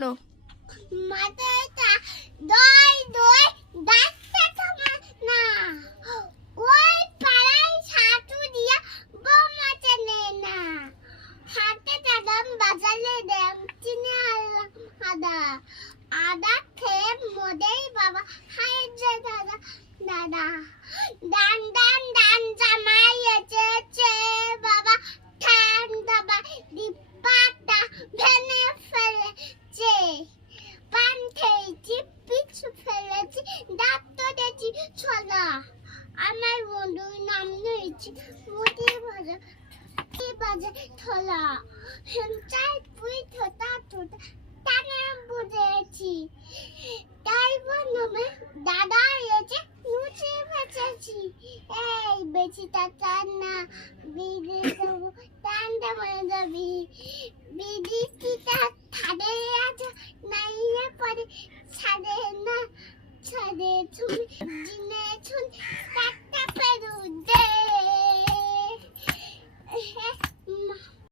করো। মাথাটা দই দই ডাকতে থামে না। ওই পাড়ায় ছাতু দিয়া বৌমা চেনে না। হাতে দাদাম বাজালে দেম চিনি আদা আদা খেয়ে মদেই বাবা হাই যে দাদা দাদা ডান ডান ডান জামাই এসেছে বাবা ঠান দাবা দিপাটা ভেনে ফেলেছে। পান খেয়েছি পিছু ফেলেছি দাঁত তোলেছি ছলা। আমার বন্ধুর নাম নিয়েছি মুটি ভাজা বাজে থলা। হেমচাই পুই থোতা থোতা টানে বুঝেছি। তাই নামে দাদা এসে নুচি ভেজেছি। এই বেশি টান না বিড়ি দেবো টান দেবো যাবি বিড়িটা ছাড়ে আছে নাইয়ে পরে ছাড়ে না ছাড়ে তুমি দিনে